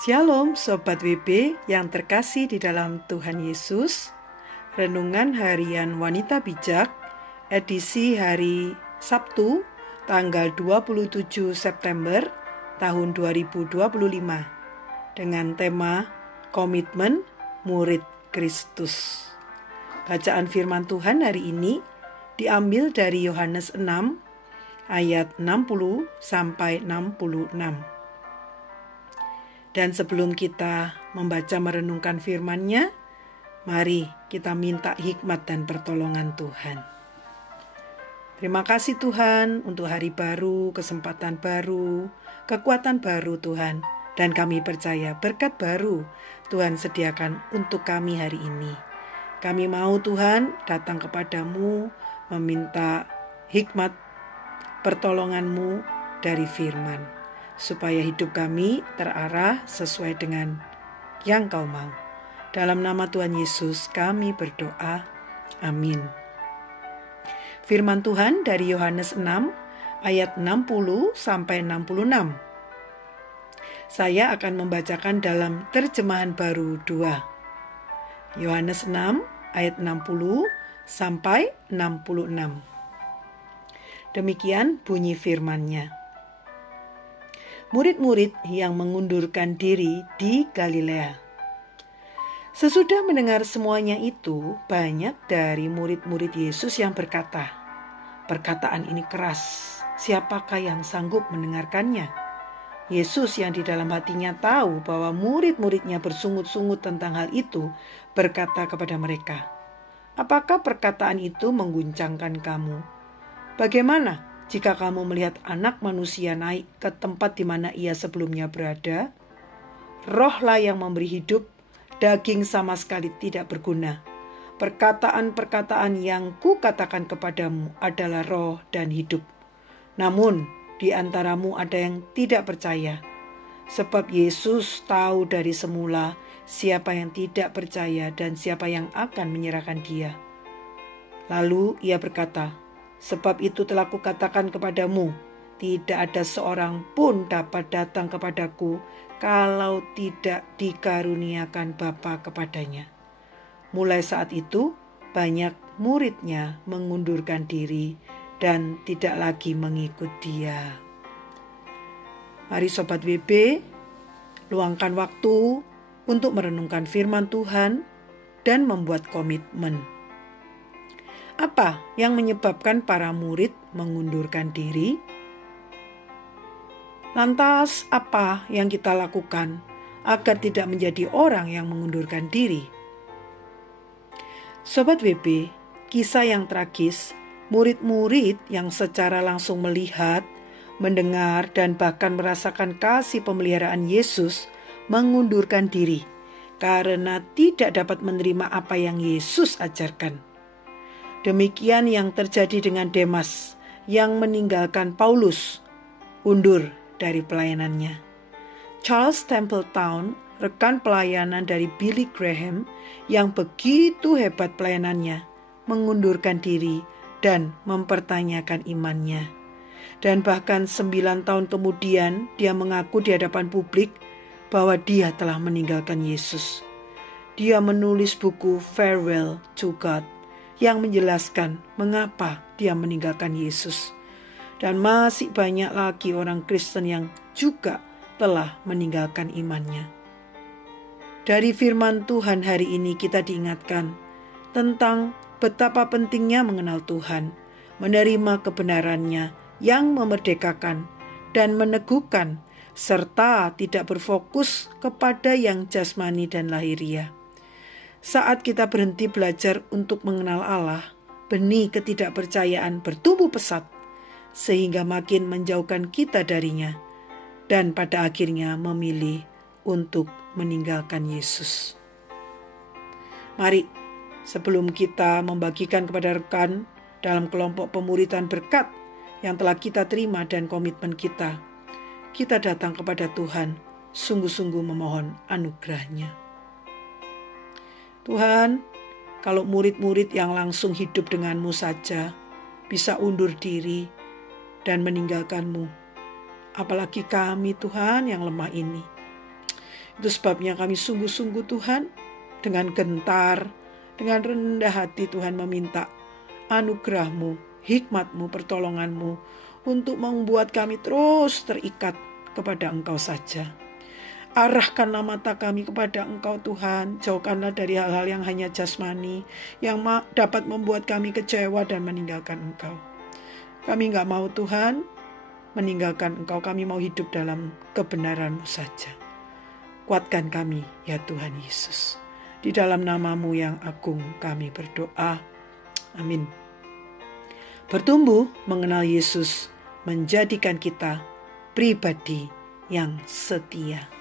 Shalom Sobat WB yang terkasih di dalam Tuhan Yesus. Renungan Harian Wanita Bijak, edisi hari Sabtu, tanggal 27 September tahun 2025, dengan tema Komitmen Murid Kristus. Bacaan firman Tuhan hari ini diambil dari Yohanes 6 ayat 60 sampai 66. Dan sebelum kita membaca merenungkan firman-Nya, mari kita minta hikmat dan pertolongan Tuhan. Terima kasih Tuhan untuk hari baru, kesempatan baru, kekuatan baru Tuhan. Dan kami percaya berkat baru Tuhan sediakan untuk kami hari ini. Kami mau Tuhan datang kepadamu meminta hikmat pertolongan-Mu dari firman, supaya hidup kami terarah sesuai dengan yang Kau mau. Dalam nama Tuhan Yesus kami berdoa. Amin. Firman Tuhan dari Yohanes 6 ayat 60 sampai 66. Saya akan membacakan dalam terjemahan baru 2. Yohanes 6 ayat 60 sampai 66. Demikian bunyi firman-Nya. Murid-murid yang mengundurkan diri di Galilea. Sesudah mendengar semuanya itu, banyak dari murid-murid Yesus yang berkata, "Perkataan ini keras, siapakah yang sanggup mendengarkannya?" Yesus yang di dalam hatinya tahu bahwa murid-muridnya bersungut-sungut tentang hal itu, berkata kepada mereka, "Apakah perkataan itu mengguncangkan kamu? Bagaimana jika kamu melihat Anak Manusia naik ke tempat di mana Ia sebelumnya berada? Rohlah yang memberi hidup, daging sama sekali tidak berguna. Perkataan-perkataan yang kukatakan kepadamu adalah roh dan hidup. Namun di antaramu ada yang tidak percaya, sebab Yesus tahu dari semula siapa yang tidak percaya dan siapa yang akan menyerahkan Dia. Lalu Ia berkata, "Sebab itu telah kukatakan kepadamu, tidak ada seorang pun dapat datang kepadaku kalau tidak dikaruniakan Bapa kepadanya." Mulai saat itu, banyak muridnya mengundurkan diri dan tidak lagi mengikut Dia. Mari Sobat WB, luangkan waktu untuk merenungkan firman Tuhan dan membuat komitmen. Apa yang menyebabkan para murid mengundurkan diri? Lantas apa yang kita lakukan agar tidak menjadi orang yang mengundurkan diri? Sobat WB, kisah yang tragis, murid-murid yang secara langsung melihat, mendengar, dan bahkan merasakan kasih pemeliharaan Yesus mengundurkan diri karena tidak dapat menerima apa yang Yesus ajarkan. Demikian yang terjadi dengan Demas yang meninggalkan Paulus, undur dari pelayanannya. Charles Templeton, rekan pelayanan dari Billy Graham yang begitu hebat pelayanannya, mengundurkan diri dan mempertanyakan imannya. Dan bahkan 9 tahun kemudian dia mengaku di hadapan publik bahwa dia telah meninggalkan Yesus. Dia menulis buku Farewell to God yang menjelaskan mengapa dia meninggalkan Yesus. Dan masih banyak lagi orang Kristen yang juga telah meninggalkan imannya. Dari firman Tuhan hari ini kita diingatkan tentang betapa pentingnya mengenal Tuhan, menerima kebenarannya yang memerdekakan dan meneguhkan, serta tidak berfokus kepada yang jasmani dan lahiriah. Saat kita berhenti belajar untuk mengenal Allah, benih ketidakpercayaan bertumbuh pesat, sehingga makin menjauhkan kita darinya, dan pada akhirnya memilih untuk meninggalkan Yesus. Mari, sebelum kita membagikan kepada rekan dalam kelompok pemuritan berkat yang telah kita terima dan komitmen kita datang kepada Tuhan, sungguh-sungguh memohon anugerah-Nya. Tuhan, kalau murid-murid yang langsung hidup denganmu saja bisa undur diri dan meninggalkanmu, apalagi kami Tuhan yang lemah ini. Itu sebabnya kami sungguh-sungguh Tuhan, dengan gentar, dengan rendah hati Tuhan meminta anugerah-Mu, hikmat-Mu, pertolongan-Mu untuk membuat kami terus terikat kepada Engkau saja. Arahkanlah mata kami kepada Engkau Tuhan. Jauhkanlah dari hal-hal yang hanya jasmani, yang dapat membuat kami kecewa dan meninggalkan Engkau. Kami gak mau Tuhan meninggalkan Engkau. Kami mau hidup dalam kebenaran-Mu saja. Kuatkan kami ya Tuhan Yesus. Di dalam nama-Mu yang agung kami berdoa. Amin. Bertumbuh mengenal Yesus menjadikan kita pribadi yang setia.